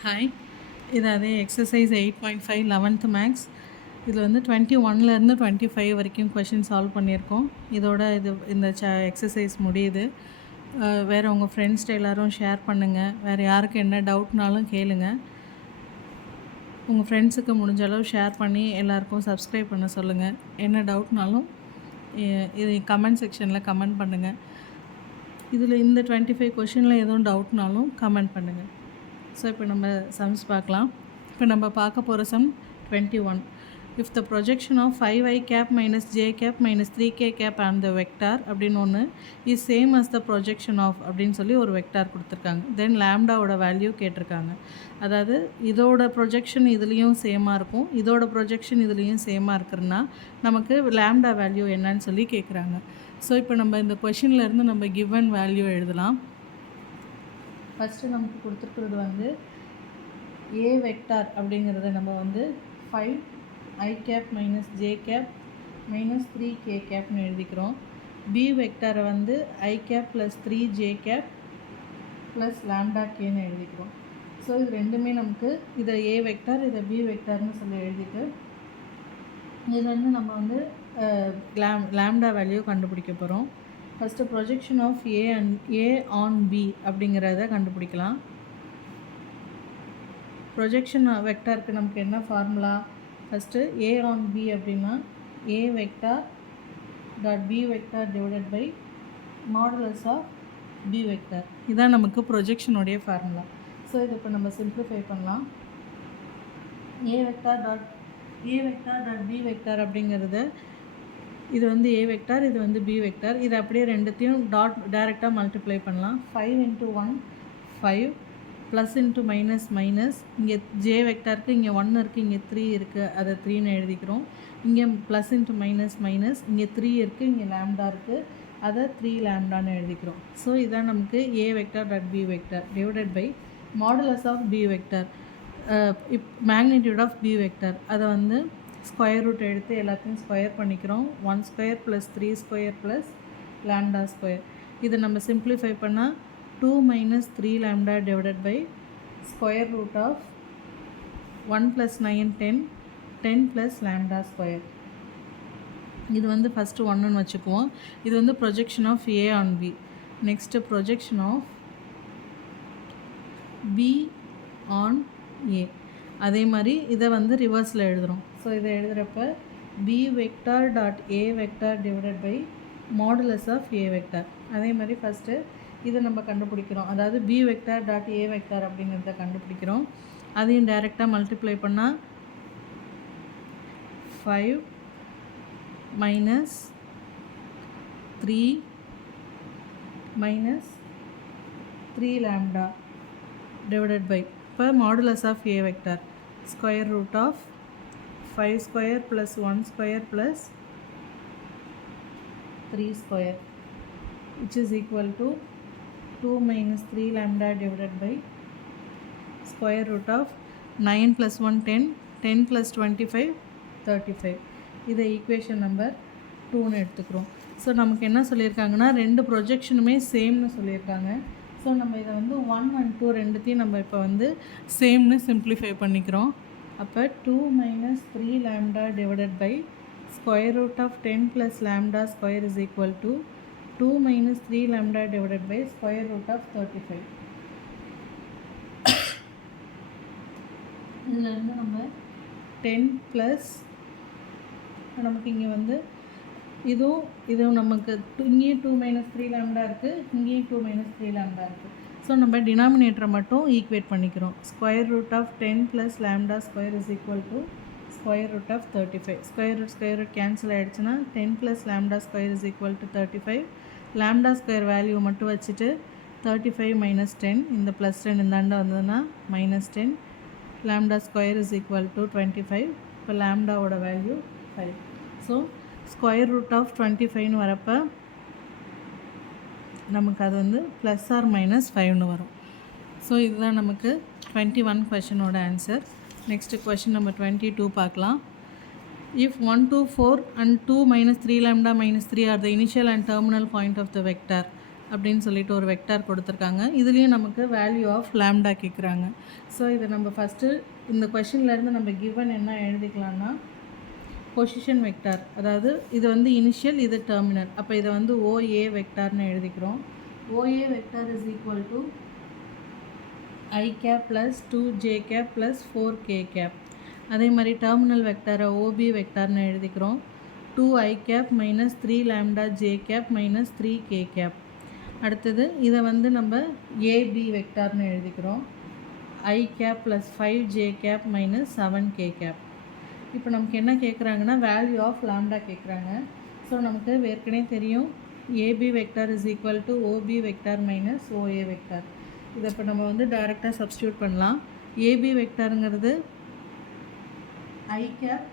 Hi, இது அதே exercise 8.5 11th maths. இதில் வந்து 21லேருந்து 25 வரைக்கும் கொஷின் சால்வ் பண்ணியிருக்கோம். இதோட இந்த எக்ஸசைஸ் முடியுது. வேறு உங்கள் ஃப்ரெண்ட்ஸ்கிட்ட எல்லோரும் ஷேர் பண்ணுங்கள். வேறு யாருக்கு என்ன டவுட்னாலும் கேளுங்க. உங்கள் ஃப்ரெண்ட்ஸுக்கு முடிஞ்ச அளவு ஷேர் பண்ணி எல்லாருக்கும் சப்ஸ்கிரைப் பண்ண சொல்லுங்கள். என்ன டவுட்னாலும் இது கமெண்ட் செக்ஷனில் கமெண்ட் பண்ணுங்கள். இதில் இந்த 25 கொஷினில் எதுவும் டவுட்னாலும் கமெண்ட் பண்ணுங்கள். ஸோ இப்போ நம்ம சம்ஸ் பார்க்கலாம். இப்போ நம்ம பார்க்க போகிற sum 21. If the projection of 5i cap minus j cap minus 3k cap and the vector அப்படின்னு ஒன்று is same as the projection of அப்படின்னு சொல்லி ஒரு வெக்டார் கொடுத்துருக்காங்க. தென் லேம்டாவோட வேல்யூ கேட்டிருக்காங்க. அதாவது இதோட ப்ரொஜெக்ஷன் இதுலேயும் சேமாக இருக்கும், இதோட ப்ரொஜெக்ஷன் இதுலேயும் சேமாக இருக்குன்னா நமக்கு லேம்டா வேல்யூ என்னன்னு சொல்லி கேட்குறாங்க. ஸோ இப்போ நம்ம இந்த கொஷின்லேருந்து நம்ம கிவன் வேல்யூ எழுதலாம். ஃபஸ்ட்டு நமக்கு கொடுத்துருக்குறது வந்து ஏ வெக்டார் அப்படிங்கிறத நம்ம வந்து 5i cap minus j cap minus 3k கேப்னு எழுதிக்கிறோம். பி வெக்டாரை வந்து i cap plus 3j cap plus lambda கேன்னு எழுதிக்கிறோம். ஸோ இது ரெண்டுமே நமக்கு இதை ஏ வெக்டார் இதை பி வெக்டார்னு சொல்லி எழுதிட்டு இதுலேருந்து நம்ம வந்து லேம்டா வேல்யூ கண்டுபிடிக்க போகிறோம். First projection of a on b அப்படிங்கிறத கண்டுபிடிக்கலாம். ப்ரொஜெக்ஷன் வெக்டாருக்கு நமக்கு என்ன formula? First a on b அப்படின்னா a vector dot b vector divided by modulus of b vector. இதுதான் நமக்கு ப்ரொஜெக்ஷனுடைய ஃபார்முலா. ஸோ இதை இப்போ நம்ம சிம்பிளிஃபை பண்ணலாம். ஏ வெக்டார் டாட் பி வெக்டார் அப்படிங்கிறத இது வந்து ஏ வெக்டார், இது வந்து பி வெக்டார். இது அப்படியே ரெண்டுத்தையும் டைரெக்டாக மல்டிப்ளை பண்ணலாம். 5 × 1 5 ப்ளஸ் இன்ட்டு மைனஸ் மைனஸ். இங்கே ஜே வெக்டாருக்கு இங்கே 1 இருக்குது, இங்கே 3 இருக்குது, அதை 3ன்னு எழுதிக்கிறோம். இங்கே ப்ளஸ் இன்ட்டு மைனஸ் மைனஸ், இங்கே 3 இருக்குது, இங்கே லேம்டா இருக்குது, அதை 3 லேம்டான்னு எழுதிக்கிறோம். ஸோ இதான் நமக்கு a vector dot b vector divided by modulus of b vector magnitude of b vector. அதை வந்து ஸ்கொயர் ரூட் எடுத்து எல்லாத்தையும் ஸ்கொயர் பண்ணிக்கிறோம். 1 square plus 3 square plus lambda square. இதை நம்ம சிம்பிளிஃபை பண்ணால் 2 minus 3 lambda divided by square root of 1 plus 9 10 plus lambda square. இது வந்து ஃபஸ்ட்டு 1ன்னு வச்சுக்குவோம். இது வந்து projection of a on b. Next projection of B on a. அதே மாதிரி இதை வந்து ரிவர்ஸில் எழுதுகிறோம். ஸோ இதை எழுதுகிறப்ப b vector dot a vector divided by modulus of a vector. அதே மாதிரி ஃபஸ்ட்டு இதை நம்ம கண்டுபிடிக்கிறோம். அதாவது b vector dot a vector அப்படிங்கிறத கண்டுபிடிக்கிறோம். அதையும் டைரெக்டாக மல்டிப்ளை பண்ணால் 5 minus 3 minus 3 lambda divided by இப்போ modulus of a vector square root of 5 square plus 1 square plus 3 square which is equal to 2 minus 3 lambda divided by square root of 9 plus 1 10 10 plus 25 35. இதை equation number 2ன்னு எடுத்துக்கிறோம். So நமக்கு என்ன சொல்லியிருக்காங்கன்னா ரெண்டு ப்ரொஜெக்ஷனுமே சேம்னு சொல்லியிருக்காங்க. So நம்ம இதை வந்து 1 and 2 ரெண்டுத்தையும் நம்ம இப்போ வந்து சேம்னு சிம்பிளிஃபை பண்ணிக்கிறோம். அப்போ 2 minus 3 lambda divided by square root of 10 plus lambda square is equal to 2 minus 3 lambda divided by square root of 35. இதிலேருந்து நம்ம 10 ப்ளஸ் நமக்கு இங்கே வந்து இதுவும் நமக்கு இங்கேயும் 2 minus 3 lambda இருக்குது, இங்கேயும் 2 minus 3 lambda இருக்குது. ஸோ நம்ம டினாமினேட்டரை மட்டும் ஈக்குவேட் பண்ணிக்கிறோம். Square root of 10 plus lambda square is equal to square root of 35. Square root cancel ஆகிடுச்சுன்னா 10 plus lambda square is equal to 35. Lambda square value மட்டும் வச்சுட்டு 35 மைனஸ் 10, இந்த ப்ளஸ் 10 இந்தாண்ட வந்ததுன்னா minus 10. Lambda square is equal to 25. இப்போ லேம்டாவோட value 5. So square root of 25ன்னு வரப்போ நமக்கு அது வந்து ப்ளஸ் ஆர் மைனஸ் 5ன்னு வரும். ஸோ இதுதான் நமக்கு 21 கொஷினோட ஆன்சர். நெக்ஸ்ட்டு கொஷின் நம்பர் 22 பார்க்கலாம். If 1, 2, 4 and 2 minus 3 lambda minus 3 are the initial and terminal point of the vector, அப்படின்னு சொல்லிட்டு ஒரு வெக்டார் கொடுத்துருக்காங்க. இதுலேயும் நமக்கு வேல்யூ ஆஃப் லாம்டா கேட்குறாங்க. ஸோ இதை நம்ம ஃபஸ்ட்டு இந்த கொஷின்லேருந்து நம்ம கிவன் என்ன எழுதிக்கலாம்னா பொசிஷன் வெக்டார், அதாவது இது வந்து இனிஷியல், இது டெர்மினல். அப்போ இதை வந்து ஓஏ வெக்டார்னு எழுதிக்கிறோம். OA vector is equal to I cap plus 2j cap plus 4k cap. அதே மாதிரி டெர்மினல் வெக்டாரை OB வெக்டார்னு எழுதிக்கிறோம். 2I cap minus 3 lambda j cap minus 3k cap. அடுத்தது இதை வந்து நம்ம AB வெக்டார்னு எழுதிக்கிறோம். I cap plus 5j cap minus 7k cap. இப்போ நமக்கு என்ன கேட்குறாங்கன்னா வேல்யூ ஆஃப் லாம்டா கேட்குறாங்க. ஸோ நமக்கு ஏற்கனவே தெரியும் AB vector is equal to OB vector minus OA vector. இதை இப்போ நம்ம வந்து டைரெக்டாக சப்ஸ்டியூட் பண்ணலாம். ஏபி வெக்டாருங்கிறது i cap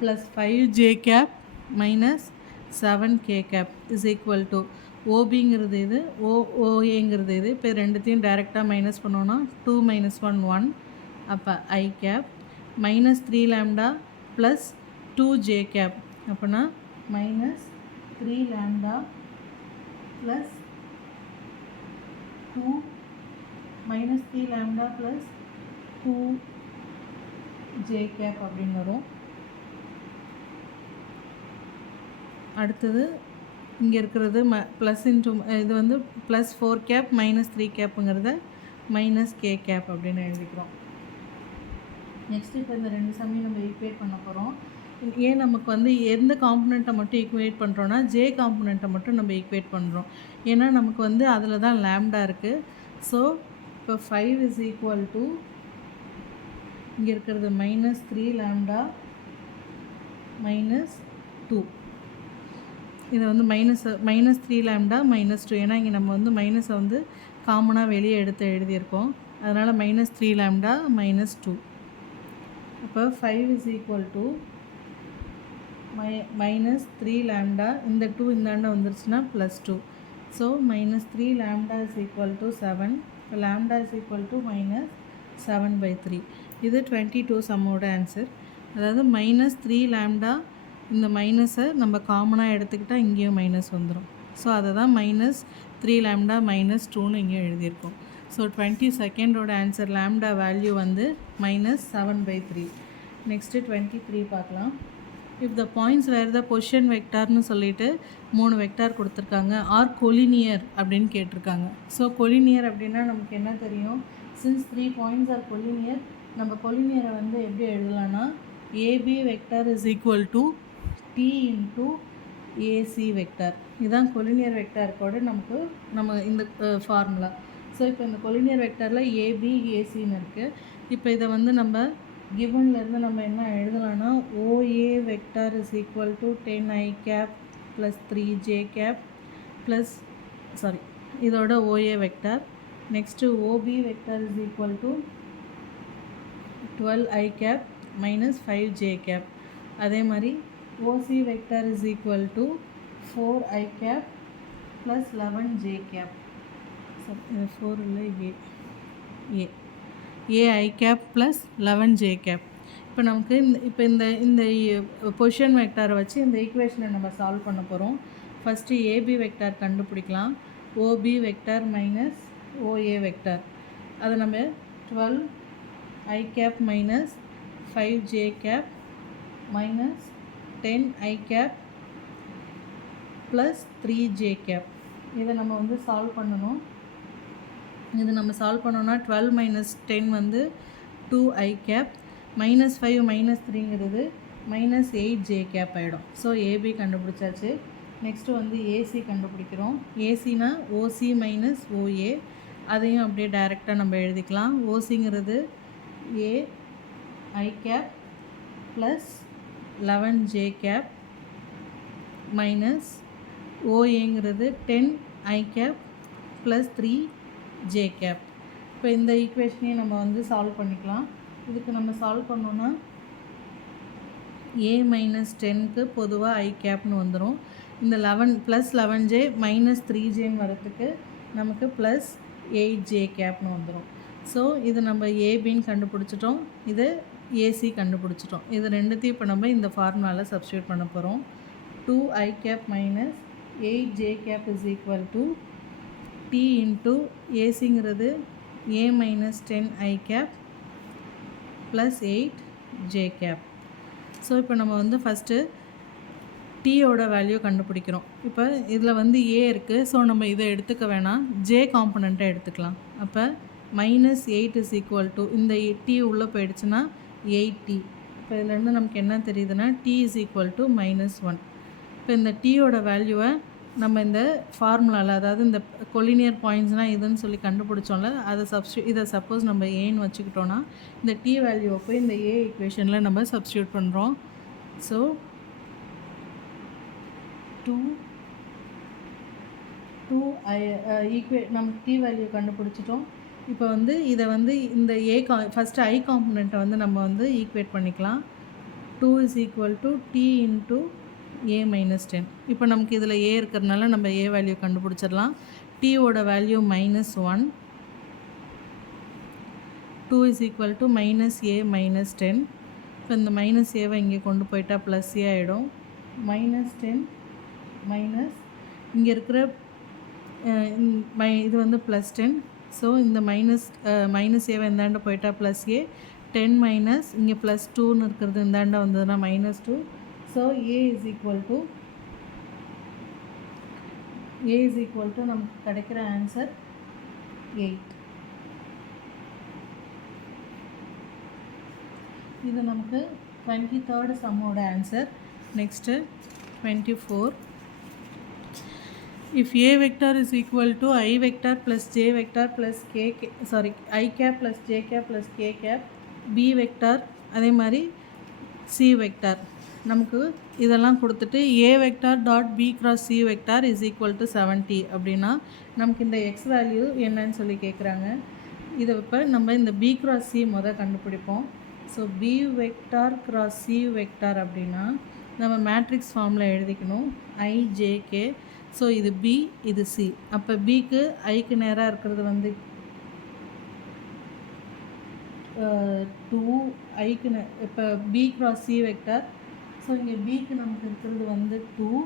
plus 5j cap minus 7k cap is equal to ஓபிங்கிறது இது, ஓஏங்கிறது இது. இப்போ ரெண்டுத்தையும் டைரெக்டாக மைனஸ் பண்ணோன்னா 2 - 1 1. அப்போ i cap minus 3 lambda plus 2j cap, அப்போனா minus 3 lambda plus 2 minus 3 lambda plus 2j cap அப்படின்னு வரும். அடுத்தது இங்கே இருக்கிறது ப்ளஸ் இன்ட்டு இது வந்து ப்ளஸ் 4 கேப் மைனஸ் 3 கேப்புங்கிறத மைனஸ் கே கேப் அப்படின்னு எழுதிக்கிறோம். நெக்ஸ்ட் இப்போ இந்த ரெண்டு சம்மையும் நம்ம ஈக்குவேட் பண்ண போகிறோம். ஏன் நமக்கு வந்து எந்த காம்பனண்ட்டை மட்டும் ஈக்குவேட் பண்ணுறோன்னா ஜே காம்பனண்ட்டை மட்டும் நம்ம ஈக்குவேட் பண்ணுறோம். ஏன்னா நமக்கு வந்து அதில் தான் லாம்டா இருக்குது. ஸோ இப்போ 5 இஸ் ஈக்குவல் டு இங்கே இருக்கிறது மைனஸ் 3 லாம்டா மைனஸ் 2. இதை வந்து மைனஸ் 3 லாம்டா மைனஸ் 2. ஏன்னா இங்கே நம்ம வந்து மைனஸை வந்து காமனாக வெளியே எடுத்து எழுதியிருக்கோம். அதனால் மைனஸ் 3 லாம்டா மைனஸ் 2. அப்போ 5 is equal to minus 3 lambda, இந்த 2 இந்தாண்ட வந்துருச்சுன்னா plus 2. So minus 3 lambda is equal to 7. இப்போ lambda is equal to minus 7/3. இது 22 சம்மோட ஆன்சர். அதாவது மைனஸ் 3 லாம்டா, இந்த மைனஸை நம்ம காமனாக எடுத்துக்கிட்டால் இங்கேயும் மைனஸ் வந்துடும். ஸோ அதை தான் மைனஸ் 3 லாம்டா மைனஸ் 2ன்னு இங்கே எழுதியிருக்கோம். So 22nd answer lambda value வந்து மைனஸ் 7/3. நெக்ஸ்ட்டு 23 பார்க்கலாம். If the points where the position வெக்டார்னு சொல்லிட்டு 3 வெக்டார் கொடுத்துருக்காங்க. ஆர் கொலினியர் அப்படின்னு கேட்டிருக்காங்க. ஸோ கொலினியர் அப்படின்னா நமக்கு என்ன தெரியும், சின்ஸ் 3 பாயிண்ட்ஸ் ஆர் கொலினியர், நம்ம கொலினியரை வந்து எப்படி எழுதலாம்னா AB vector is equal to D into AC vector. இதுதான் கொலினியர் வெக்டாருக்கோட நம்ம இந்த ஃபார்முலா. ஸோ இப்போ இந்த கொலினியர் வெக்டாரில் ஏபி ஏசின்னு இருக்குது. இப்போ இதை வந்து நம்ம கிவன்லேருந்து நம்ம என்ன எழுதலாம்னா OA vector is equal to 10i cap plus 3j cap plus இதோட OA vector. Next OB vector is equal to 12i cap minus 5j cap. அதே மாதிரி OC vector is equal to 4i cap plus 11j cap. இது 4 இல்லை, AI cap plus 11j gap. இப்போ நமக்கு இந்த position வெக்டாரை வச்சு இந்த ஈக்குவேஷனை நம்ம சால்வ் பண்ண போகிறோம். ஃபஸ்ட்டு ஏபி வெக்டார் கண்டுபிடிக்கலாம். OB vector minus OA vector, அதை நம்ம 12i cap minus 5j cap minus 10i cap plus 3j cap, இதை நம்ம வந்து சால்வ் பண்ணணும். இது நம்ம சால்வ் பண்ணோன்னா 12 மைனஸ் 10 வந்து 2i கேப், மைனஸ் 5 மைனஸ் 3ங்கிறது மைனஸ் 8j கேப் ஆகிடும். ஸோ ஏபி கண்டுபிடிச்சாச்சு. நெக்ஸ்ட்டு வந்து ஏசி கண்டுபிடிக்கிறோம். ஏசினா ஓசி மைனஸ் ஓஏ, அதையும் அப்படியே டைரெக்டாக நம்ம எழுதிக்கலாம். ஓசிங்கிறது ஏஐ cap plus 11j cap minus ஓஏங்கிறது 10i cap plus 3j cap. இப்போ இந்த ஈக்குவேஷனையும் நம்ம வந்து சால்வ் பண்ணிக்கலாம். இதுக்கு நம்ம சால்வ் பண்ணோன்னா ஏ மைனஸ் 10க்கு பொதுவாக ஐ கேப்னு வந்துடும். இந்த 11 ப்ளஸ் 11j மைனஸ் 3jன்னு வரத்துக்கு நமக்கு ப்ளஸ் 8j கேப்னு வந்துடும். ஸோ இது நம்ம ஏபின்னு கண்டுபிடிச்சிட்டோம், இது ஏசி கண்டுபிடிச்சிட்டோம். இது ரெண்டுத்தையும் இப்போ நம்ம இந்த ஃபார்முலாவில் சப்ஸ்டியூட் பண்ண போகிறோம். 2i cap minus 8 j cap is equal to t into ஏசிங்கிறது a minus 10 I cap plus 8 j cap. So இப்போ நம்ம வந்து ஃபஸ்ட்டு டீயோட வேல்யூ கண்டுபிடிக்கிறோம். இப்போ இதில் வந்து ஏ இருக்குது. ஸோ நம்ம இதை எடுத்துக்க வேணாம், ஜே காம்பனண்ட்டை எடுத்துக்கலாம். அப்போ -8 இஸ் ஈக்குவல் டு இந்த டி உள்ளே போயிடுச்சுன்னா 8t. இப்போ இதுலேருந்து நமக்கு என்ன தெரியுதுன்னா t இஸ் ஈக்குவல் டு -1. இப்போ இந்த டீயோட வேல்யூவை நம்ம இந்த ஃபார்முலாவில், அதாவது இந்த கொலினியர் பாயிண்ட்ஸ்னால் இதுன்னு சொல்லி கண்டுபிடிச்சோம்ல, அதை இதை சப்போஸ் நம்ம ஏன்னு வச்சுக்கிட்டோன்னா இந்த டி வேல்யூவை போய் இந்த ஏ ஈக்குவேஷனில் நம்ம சப்ஸ்டியூட் பண்ணுறோம். ஸோ 2 நம்ம டி வேல்யூ கண்டுபிடிச்சிட்டோம். இப்போ வந்து இதை வந்து இந்த ஃபஸ்ட்டு ஐ காம்பனண்ட்டை வந்து நம்ம வந்து ஈக்குவேட் பண்ணிக்கலாம். 2 is equal to D into a minus 10. இப்போ நமக்கு இதில் a இருக்கிறதுனால நம்ம a வேல்யூ கண்டுபிடிச்சிடலாம். t-ஓட value -1. 2 is equal to -a minus 10. இப்போ இந்த மைனஸ் ஏவை இங்கே கொண்டு போயிட்டால் ப்ளஸ் ஏ ஆகிடும். -10 மைனஸ் இங்கே இருக்கிற இது வந்து +10. ஸோ இந்த மைனஸ் ஏவை இந்தாண்ட போயிட்டால் ப்ளஸ் ஏ, 10 மைனஸ் இங்கே +2ன்னு இருக்கிறது இந்தாண்ட வந்ததுன்னா -2. So a is equal to நமக்கு கிடைக்கிற ஆன்சர் 8. இது நமக்கு 23rd சம்மோட answer. Next 24. If a vector is equal to I vector plus j vector plus I cap plus j cap plus k cap, b vector அதே மாதிரி c vector நமக்கு இதெல்லாம் கொடுத்துட்டு a vector dot b cross c vector is equal to 70 அப்படின்னா நமக்கு இந்த x value என்னன்னு சொல்லி கேட்குறாங்க. இதை இப்போ நம்ம இந்த b cross c கண்டுபிடிப்போம். So b vector cross c vector அப்படின்னா நம்ம மேட்ரிக்ஸ் ஃபார்மில் எழுதிக்கணும், i j k. ஸோ இது b, இது c. அப்போ bக்கு ஐக்கு நேராக இருக்கிறது வந்து 2, ஐக்கு இப்போ b cross c vector. So இங்கே பிக்கு நமக்கு இருக்கிறது வந்து 2.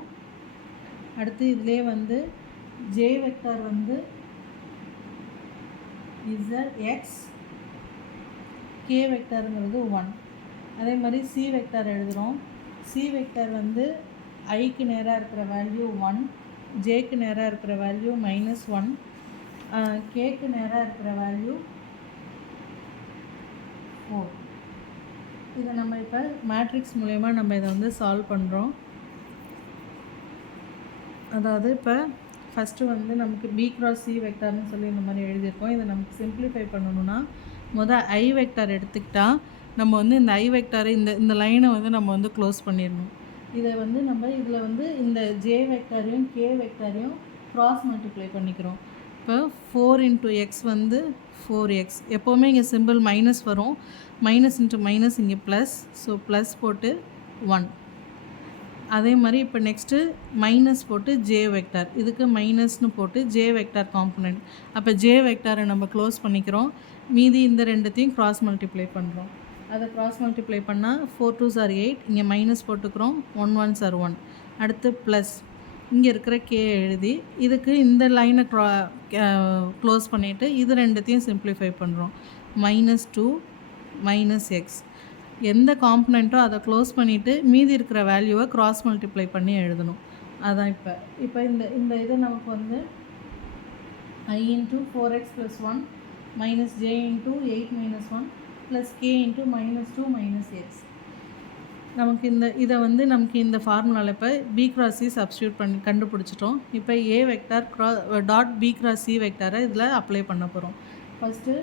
அடுத்து இதிலே வந்து ஜே வெக்டார் வந்து x, கே வெக்டாருங்கிறது 1. அதே மாதிரி சி வெக்டார் எழுதுகிறோம். சி வெக்டார் வந்து ஐக்கு நேராக இருக்கிற வேல்யூ 1, ஜேக்கு நேராக இருக்கிற வேல்யூ -1, கேக்கு நேராக இருக்கிற வேல்யூ 4. இதை நம்ம இப்போ மேட்ரிக்ஸ் மூலயமா நம்ம இதை வந்து சால்வ் பண்ணுறோம். அதாவது இப்போ ஃபஸ்ட்டு வந்து நமக்கு b cross c வெக்டார்னு சொல்லி இந்த மாதிரி எழுதியிருக்கோம். இதை நமக்கு சிம்பிளிஃபை பண்ணணுன்னா ஐ வெக்டார் எடுத்துக்கிட்டால் நம்ம வந்து இந்த ஐ வெக்டாரை இந்த லைனை வந்து நம்ம வந்து க்ளோஸ் பண்ணிடணும். இதை வந்து நம்ம இதில் வந்து இந்த ஜே வெக்டாரையும் கே வெக்டாரையும் க்ராஸ் மல்டிப்ளை பண்ணிக்கிறோம். இப்போ 4 into x வந்து 4x. எப்போவுமே இங்கே சிம்பிள் மைனஸ் வரும், மைனஸ் இன்ட்டு மைனஸ் இங்கே ப்ளஸ். ஸோ ப்ளஸ் போட்டு 1. அதே மாதிரி இப்போ நெக்ஸ்ட்டு மைனஸ் போட்டு ஜே வெக்டார், இதுக்கு மைனஸ்னு போட்டு ஜே வெக்டார் காம்பனண்ட். அப்போ ஜே வெக்டாரை நம்ம க்ளோஸ் பண்ணிக்கிறோம். மீதி இந்த ரெண்டுத்தையும் க்ராஸ் மல்டிப்ளை பண்ணுறோம். அதை க்ராஸ் மல்டிப்ளை பண்ணால் 4 2s are 8. இங்கே மைனஸ் போட்டுக்கிறோம், 1 1s are 1. அடுத்து ப்ளஸ் இங்கே இருக்கிற கே எழுதி இதுக்கு இந்த லைனை க்ளோஸ் பண்ணிவிட்டு இது ரெண்டுத்தையும் சிம்ப்ளிஃபை பண்ணுறோம். -2 -x. எந்த காம்பனண்ட்டோ அதை க்ளோஸ் பண்ணிவிட்டு மீதி இருக்கிற வேல்யூவை க்ராஸ் மல்டிப்ளை பண்ணி எழுதணும். அதான் இப்போ இந்த இது நமக்கு வந்து i into 4x plus 1 minus j into 8 minus 1 plus k into -2 minus x. நமக்கு இதை வந்து நமக்கு இந்த ஃபார்முலாவில் இப்போ b cross c சப்ஸ்டியூட் பண்ணி கண்டுபிடிச்சிட்டோம். இப்போ a vector dot b cross c வெக்டாரை இதில் அப்ளை பண்ண போகிறோம். ஃபஸ்ட்டு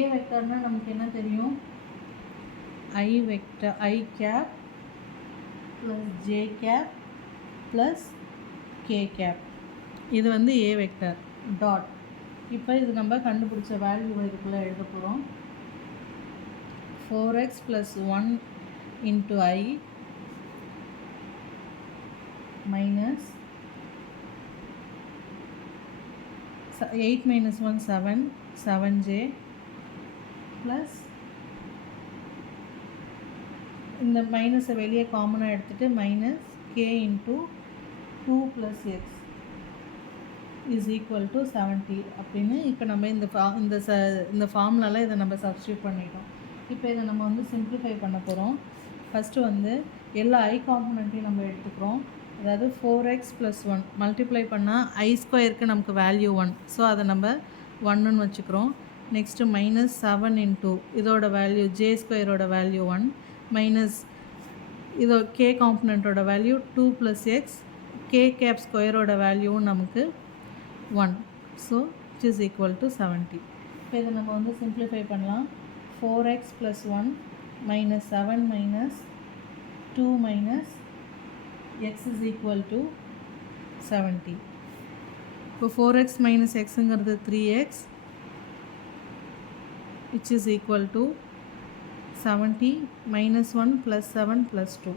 a வெக்டார்னால் நமக்கு என்ன தெரியும், i vector i cap plus j cap plus k cap. இது வந்து a வெக்டார் டாட். இப்போ இது நம்ம கண்டுபிடிச்ச வேல்யூ இதுக்குள்ளே எழுத போகிறோம். 4x plus 1 into I minus 8 minus 1 7, 7j plus இந்த மைனஸை வெளியே காமனாக எடுத்துகிட்டு minus k into 2 plus x. Is equal to 70 அப்படின்னு இப்போ நம்ம இந்த ஃபார்முலாவில் இதை நம்ம சப்ஸ்டியூட் பண்ணிட்டோம். இப்போ இதை நம்ம வந்து சிம்பிளிஃபை பண்ண போகிறோம். ஃபஸ்ட்டு வந்து எல்லா ஐ காம்பனண்ட்டையும் நம்ம எடுத்துக்கிறோம். அதாவது 4x + 1 மல்டிப்ளை பண்ணால் ஐ ஸ்கொயருக்கு நமக்கு வேல்யூ 1, ஸோ அதை நம்ம 1ன்னு வச்சுக்கிறோம். நெக்ஸ்ட்டு -7 இன்ட்டு இதோட வேல்யூ ஜே ஸ்கொயரோட வேல்யூ 1 மைனஸ் இதோ கே காம்பனண்ட்டோட வேல்யூ 2 + x கே கேப் ஸ்கொயரோட வேல்யூவும் நமக்கு 1, so it is equal to 70. இப்போ இதை நம்ம வந்து சிம்பிளிஃபை பண்ணலாம். 4x + 1 -7 - 2 - x is equal to 70. இப்போ 4x - xங்கிறது 3x which is equal to 70 -1 + 7 + 2.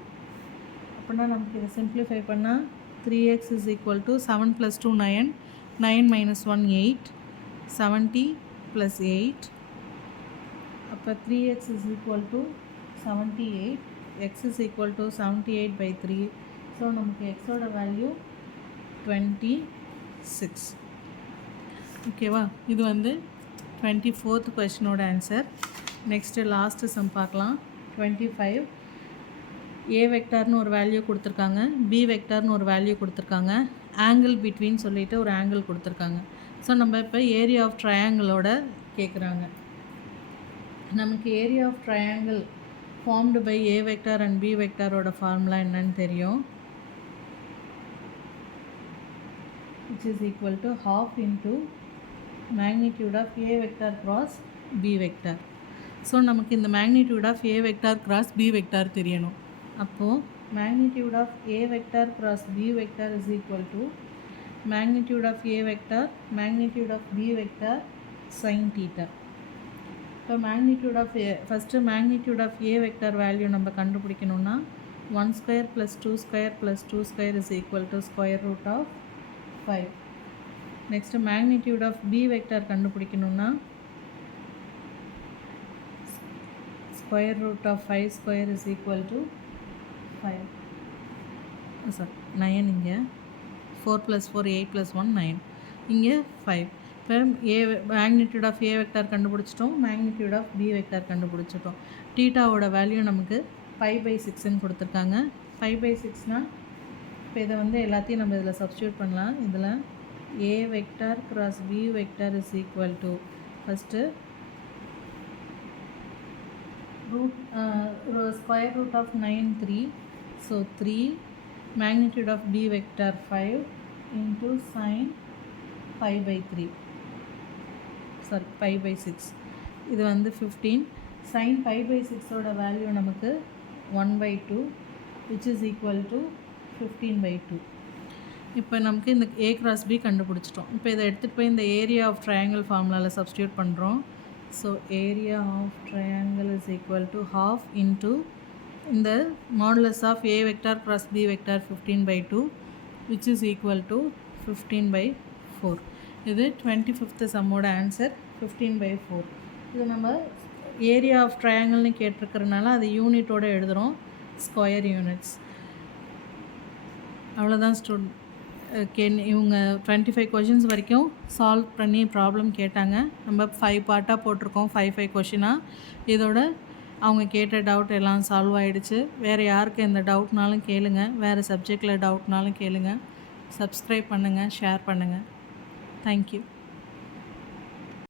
அப்படின்னா நமக்கு இதை சிம்பிளிஃபை பண்ணால் 3x is equal to 7 + 2 9, 9 - 1 8, 70 + 8. அப்போ 3x is equal to 78, x is equal to 78/3. So நமக்கு எக்ஸோட வேல்யூ 26. ஓகேவா? இது வந்து 24th கொஸ்டினோட ஆன்சர். நெக்ஸ்ட்டு லாஸ்ட்டு சம் பார்க்கலாம். 25 ஏ வெக்டார்னு ஒரு வேல்யூ கொடுத்துருக்காங்க, பி வெக்டார்னு ஒரு வேல்யூ கொடுத்துருக்காங்க, ஆங்கிள் பிட்வீன் சொல்லிட்டு ஒரு ஆங்கிள் கொடுத்துருக்காங்க. ஸோ நம்ம இப்போ ஏரியா ஆஃப் ட்ரையாங்கிளோட கேட்குறாங்க. நமக்கு area of triangle formed by a vector and b வெக்டாரோட ஃபார்முலா என்னன்னு தெரியும். which is equal to half into magnitude of a vector cross b vector. So நமக்கு இந்த magnitude of a vector cross b vector தெரியணும். அப்போது magnitude of a vector cross b vector is equal to magnitude of a vector magnitude of b vector sin theta. இப்போ magnitude of a first magnitude of a vector value நம்ம கண்டுபிடிக்கணும்னா 1² + 2² + 2² is equal to square root of 5. Next magnitude of b vector கண்டுபிடிக்கணும்னா square root of 5² is equal to 5. Sorry 9. இங்கே 4 + 4 8 + 1 9, இங்கே 5. இப்போ magnitude of a vector கண்டுபிடிச்சிட்டோம், magnitude of b vector கண்டுபிடிச்சிட்டோம். டீட்டாவோட value நமக்கு 5/6ன்னு கொடுத்துருக்காங்க. 5/6னால் இப்போ இதை வந்து எல்லாத்தையும் நம்ம இதில் சப்ஸ்டியூட் பண்ணலாம். இதில் a vector cross b vector is equal to first square root of 9 3, so 3 magnitude of b vector 5 into sine 5/3, sorry 5/6. இது வந்து 15. சைன் 5/6ஓட வேல்யூ நமக்கு 1/2 which is equal to 15/2. இப்போ நமக்கு இந்த ஏ கிராஸ் பி கண்டுபிடிச்சிட்டோம். இப்போ இதை எடுத்துகிட்டு போய் இந்த ஏரியா ஆஃப் ட்ரையாங்கிள் ஃபார்முலாவில் சப்ஸ்டியூட் பண்ணுறோம். So area of triangle is equal to half into இந்த modulus of a vector cross b vector 15/2 which is equal to 15/4. இது 25th சம்மோட ஆன்சர் 15/4. இது நம்ம ஏரியா ஆஃப் ட்ரையாங்கிள்னு கேட்டிருக்கிறதுனால அது யூனிட்டோடு எழுதுகிறோம், ஸ்கொயர் யூனிட்ஸ். அவ்வளோதான் ஸ்டூடெண்ட். இவங்க 25 கொஷின்ஸ் வரைக்கும் சால்வ் பண்ணி ப்ராப்ளம் கேட்டாங்க. நம்ம 5 பார்ட்டாக போட்டிருக்கோம், 5 கொஷினாக. இதோட அவங்க கேட்ட டவுட் எல்லாம் சால்வ் ஆகிடுச்சு. வேறு யாருக்கு எந்த டவுட்னாலும் கேளுங்க, வேறு சப்ஜெக்டில் டவுட்னாலும் கேளுங்க. சப்ஸ்கிரைப் பண்ணுங்கள், ஷேர் பண்ணுங்கள். தேங்க்யூ.